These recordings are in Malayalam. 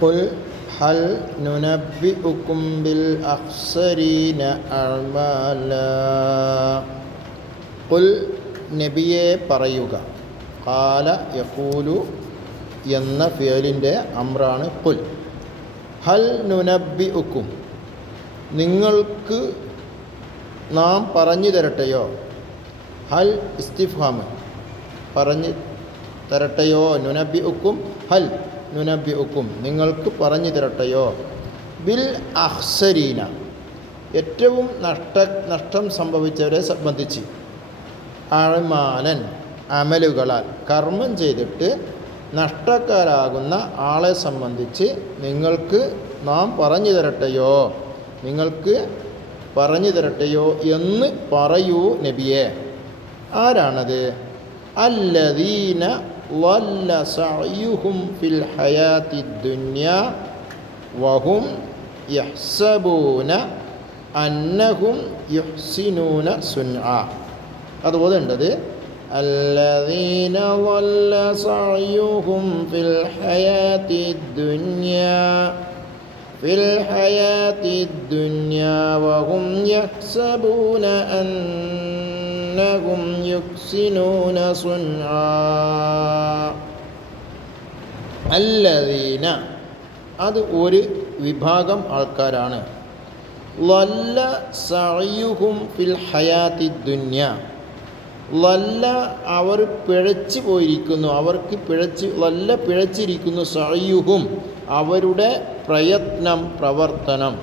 ഖുൽ ഹൽ നുനബ്ബിഉകും ബിൽ അഖ്സരീന അഅ്മാലാ. ഖുൽ നബിയെ പറയുക. ഖാല യഖൂലു എന്ന ഫിഅലിൻ്റെ അമ്രാണ് ഖുൽ. ഹൽ നുനബ്ബിഉകും, നിങ്ങൾക്ക് നാം പറഞ്ഞു തരട്ടെയോ. ഹൽ ഇസ്തിഫ്ഹാം, പറഞ്ഞു തരട്ടെയോ. നുനബ്ബിഉകും ഹൽ നുനബ്ബിഉകും, നിങ്ങൾക്ക് പറഞ്ഞു തരട്ടെയോ. ബിൽ അഖ്സരീന, ഏറ്റവും നഷ്ടം സംഭവിച്ചവരെ സംബന്ധിച്ച്. അഅ്മാലൻ, അമലുകളാൽ കർമ്മം ചെയ്തിട്ട് നഷ്ടക്കാരാകുന്ന ആളെ സംബന്ധിച്ച് നിങ്ങൾക്ക് നാം പറഞ്ഞു തരട്ടെയോ, നിങ്ങൾക്ക് പറഞ്ഞു തരട്ടെയോ എന്ന് പറയൂ നബിയെ. ആരാണത്? അല്ലദീന ളല്ല സഅയുഹും ഫിൽ ഹയാത്തി ദുനിയാ വഹും യഹ്സബൂന അന്നഹും യുഹ്സിനൂന സുൻആ. അതുപോലെ ഉണ്ടത് الذين ضل سعيهم في الحياة الدنيا وهم يحسبون أنهم يحسنون صنعا. الذين, അത് ഒരു വിഭാഗം ആൾക്കാരാണ്. ളല്ല സഅയുഹും ഫിൽ ഹയാത്തി ദുനിയ, ലല്ല അവർ പിഴച്ചു പോയിരിക്കുന്നു, അവർക്ക് ലല്ല പിഴച്ചിരിക്കുന്നു. സഅയുഹും അവരുടെ പ്രയത്നം, പ്രവർത്തനം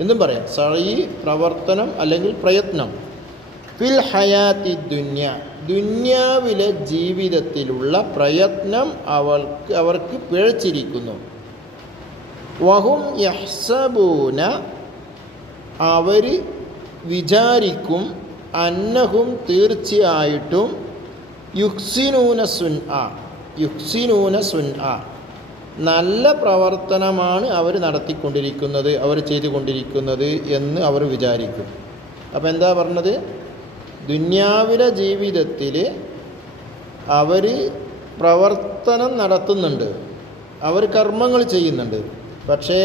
എന്നും പറയാം. സഅയി പ്രവർത്തനം അല്ലെങ്കിൽ പ്രയത്നം. ഫിൽ ഹയാത്തി ദുനിയ, ദുന്യാവിലെ ജീവിതത്തിലുള്ള പ്രയത്നം അവർക്ക് പിഴച്ചിരിക്കുന്നു. വഹും യഹ്സബൂന, അവർ വിചാരിക്കും, അന്നഹും തീർച്ചയായിട്ടും, യുഹ്സിനൂന സുൻആ, നല്ല പ്രവർത്തനമാണ് അവർ നടത്തിക്കൊണ്ടിരിക്കുന്നത്, അവർ ചെയ്തുകൊണ്ടിരിക്കുന്നത് എന്ന് അവർ വിചാരിക്കും. അപ്പം എന്താ പറഞ്ഞത്? ദുന്യാവിലെ ജീവിതത്തിൽ അവർ പ്രവർത്തനം നടത്തുന്നുണ്ട്, അവർ കർമ്മങ്ങൾ ചെയ്യുന്നുണ്ട്. പക്ഷേ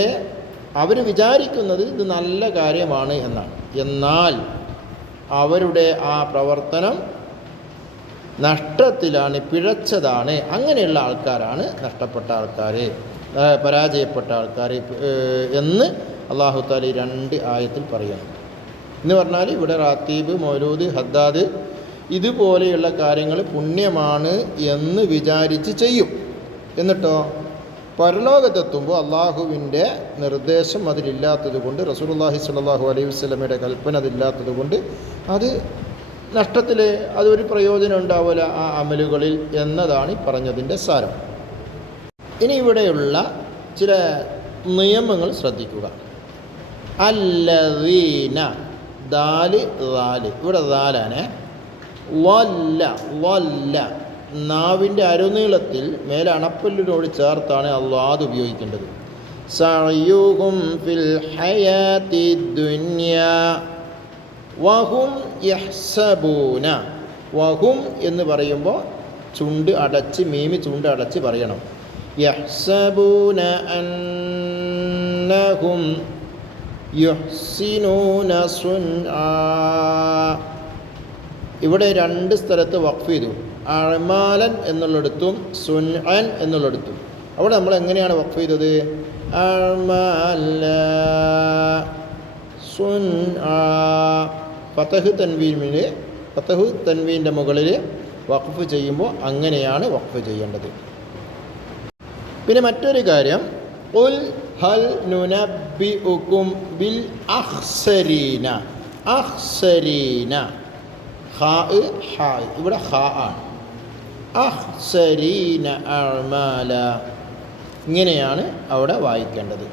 അവർ വിചാരിക്കുന്നത് ഇത് നല്ല കാര്യമാണ് എന്നാണ്. എന്നാൽ അവരുടെ ആ പ്രവർത്തനം നഷ്ടത്തിലാണ്, പിഴച്ചതാണ്. അങ്ങനെയുള്ള ആൾക്കാരാണ് നഷ്ടപ്പെട്ട ആൾക്കാർ, പരാജയപ്പെട്ട ആൾക്കാർ എന്ന് അല്ലാഹു തആല 2 ആയത്തിൽ പറയുന്നു. എന്ന് പറഞ്ഞാൽ ഇവിടെ റാത്തീബ്, മൗലൂദ്, ഹദ്ദാദ് ഇതുപോലെയുള്ള കാര്യങ്ങൾ പുണ്യമാണ് എന്ന് വിചാരിച്ച് ചെയ്യും. എന്നിട്ടോ പരലോകത്തെത്തുമ്പോൾ അള്ളാഹുവിൻ്റെ നിർദ്ദേശം അതിലില്ലാത്തത് കൊണ്ട്, റസൂലുള്ളാഹി സ്വല്ലല്ലാഹു അലൈഹി വസല്ലമയുടെ കൽപ്പന അതില്ലാത്തത് കൊണ്ട് അത് നഷ്ടത്തിൽ, അതൊരു പ്രയോജനം ഉണ്ടാവില്ല ആ അമലുകളിൽ എന്നതാണ് ഈ പറഞ്ഞതിൻ്റെ സാരം. ഇനി ഇവിടെയുള്ള ചില നിയമങ്ങൾ ശ്രദ്ധിക്കുക. അല്ലദീന, ദാല് ദാല്, ഇവിടെ ദാലാണ്. വല്ല, നാവിൻ്റെ അരുനീളത്തിൽ മേലെ അണപ്പല്ലിനോട് ചേർത്താണ് അല്ലാഹ് ഉപയോഗിക്കേണ്ടത്. സഅയുഹും ഫിൽ ഹയാത്തി ദുനിയാ വഹും യഹ്സബൂന. വഹും എന്ന് പറയുമ്പോൾ ചുണ്ട് അടച്ച്, മീമി ചുണ്ട് അടച്ച് പറയണം. യഹ്സബൂന അന്നഹും യുഹ്സിനൂന സുൻആ. ഇവിടെ 2 സ്ഥലത്ത് വഖഫ് ചെയ്തു. അഅ്മാലൻ എന്നുള്ളിടത്തും സുൻഅൻ എന്നുള്ളിടത്തും. അവിടെ നമ്മൾ എങ്ങനെയാണ് വഖഫ് ചെയ്തത്? അഅ്മാല സുൻആ. ഫതഹ് തൻവീൻ്റെ മുകളിൽ വഖഫ് ചെയ്യുമ്പോൾ അങ്ങനെയാണ് വഖഫ് ചെയ്യേണ്ടത്. പിന്നെ മറ്റൊരു കാര്യം, ഖുൽ ഹൽ നുനബ്ബിഉകും ബിൽ അഖ്സരീന. അഖ്സരീന, ഖാ ഹാ, ഇവിടെ ഖാ ആണ്. അഖ്സരീന അഅ്മാല, ഇങ്ങനെയാണ് അവിടെ വായിക്കേണ്ടത്.